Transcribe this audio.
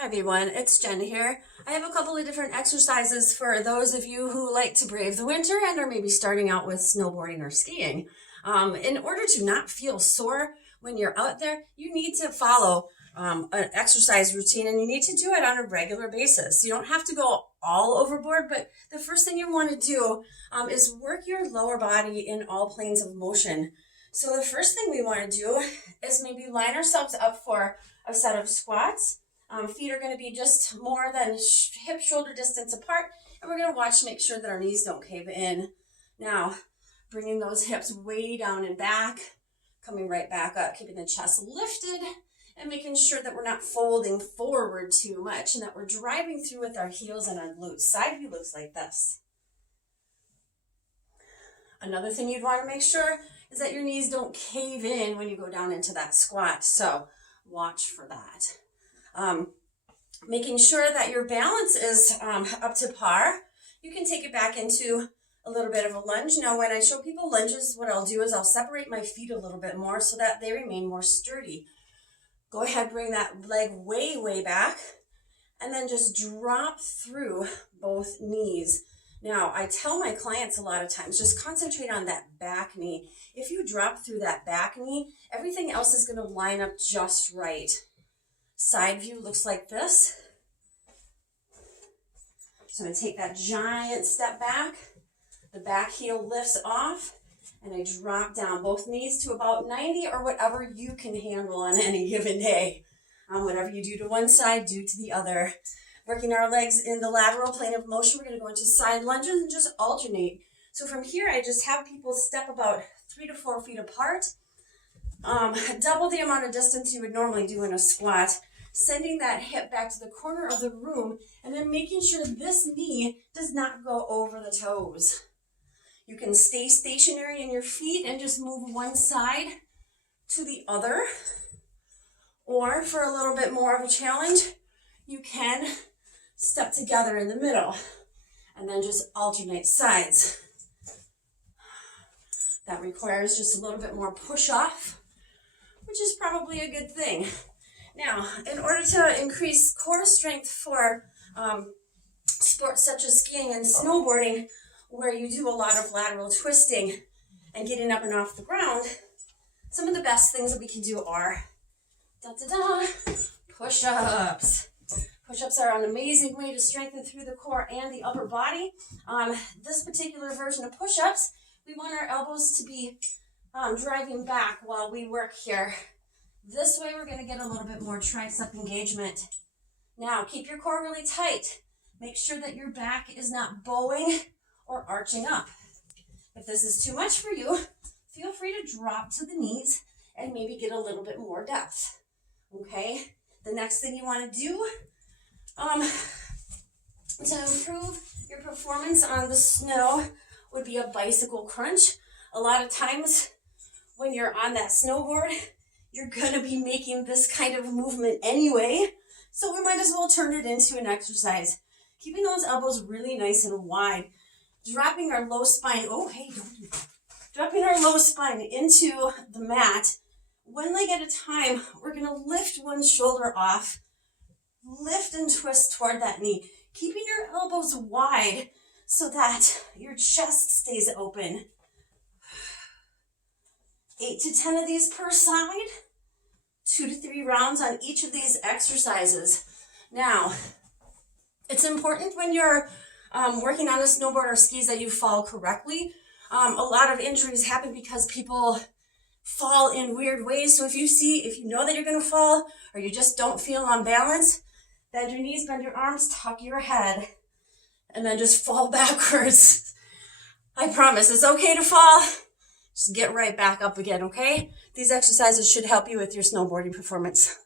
Hi everyone, it's Jen here. I have a couple of different exercises for those of you who like to brave the winter and are maybe starting out with snowboarding or skiing. In order to not feel sore when you're out there, you need to follow an exercise routine, and you need to do it on a regular basis. You don't have to go all overboard, but the first thing you want to do is work your lower body in all planes of motion. So the first thing we want to do is maybe line ourselves up for a set of squats. Feet are going to be just more than hip shoulder distance apart, and we're going to watch to make sure that our knees don't cave in. Now, bringing those hips way down and back, coming right back up, keeping the chest lifted, and making sure that we're not folding forward too much and that we're driving through with our heels and our glutes. Side view looks like this. Another thing you'd want to make sure is that your knees don't cave in when you go down into that squat, so watch for that. Making sure that your balance is up to par. You can take it back into a little bit of a lunge. Now, when I show people lunges, what I'll do is I'll separate my feet a little bit more so that they remain more sturdy. Go ahead, bring that leg way, way back, and then just drop through both knees. Now, I tell my clients a lot of times, just concentrate on that back knee. If you drop through that back knee, everything else is going to line up just right. Side view looks like this. So I'm going to take that giant step back. The back heel lifts off, and I drop down both knees to about 90 or whatever you can handle on any given day. Whatever you do to one side, do to the other. Working our legs in the lateral plane of motion, we're going to go into side lunges and just alternate. So from here, I just have people step about 3 to 4 feet apart. Double the amount of distance you would normally do in a squat. Sending that hip back to the corner of the room, and then making sure this knee does not go over the toes. You can stay stationary in your feet and just move one side to the other. Or for a little bit more of a challenge, you can step together in the middle and then just alternate sides. That requires just a little bit more push off, which is probably a good thing. Now, in order to increase core strength for sports such as skiing and snowboarding, where you do a lot of lateral twisting and getting up and off the ground, some of the best things that we can do are push-ups. Push-ups are an amazing way to strengthen through the core and the upper body. This particular version of push-ups, we want our elbows to be driving back while we work here. This way, we're going to get a little bit more tricep engagement. Now, keep your core really tight. Make sure that your back is not bowing or arching up. If this is too much for you, feel free to drop to the knees and maybe get a little bit more depth. Okay? The next thing you want to do to improve your performance on the snow would be a bicycle crunch. A lot of times when you're on that snowboard, you're going to be making this kind of movement anyway, so we might as well turn it into an exercise. Keeping those elbows really nice and wide, dropping our low spine, dropping our low spine into the mat. One leg at a time, we're going to lift one shoulder off, lift and twist toward that knee, keeping your elbows wide so that your chest stays open. 8 to 10 of these per side, 2 to 3 rounds on each of these exercises. Now, it's important when you're working on a snowboard or skis that you fall correctly. A lot of injuries happen because people fall in weird ways. So if you know that you're going to fall, or you just don't feel on balance, bend your knees, bend your arms, tuck your head, and then just fall backwards. I promise it's okay to fall. Just get right back up again, okay? These exercises should help you with your snowboarding performance.